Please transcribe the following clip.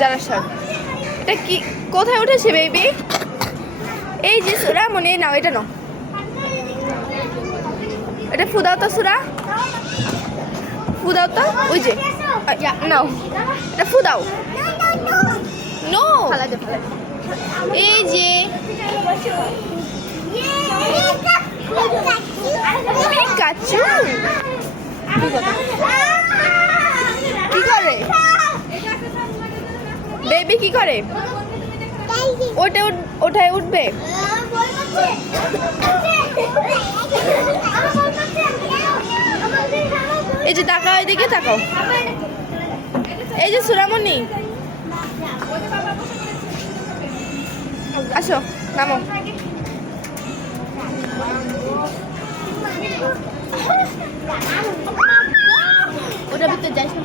যারা সব এটা কি কোথায় উঠেছে বেবি? এই যে সুরা মনে নাও, এটা নাও, এটা ফুদাও তো সুরা, ফুদাও তো, ওই যে নাও, এটা ফুদাও। নো, এই যে কাচু কি করে বেবি, কি করে ওটায় উঠবে? এই যে তাকাও, এদিকে তাকাও, এই যে সুরামণি আসো, নামো। ওটা ভিতরে যাইস না।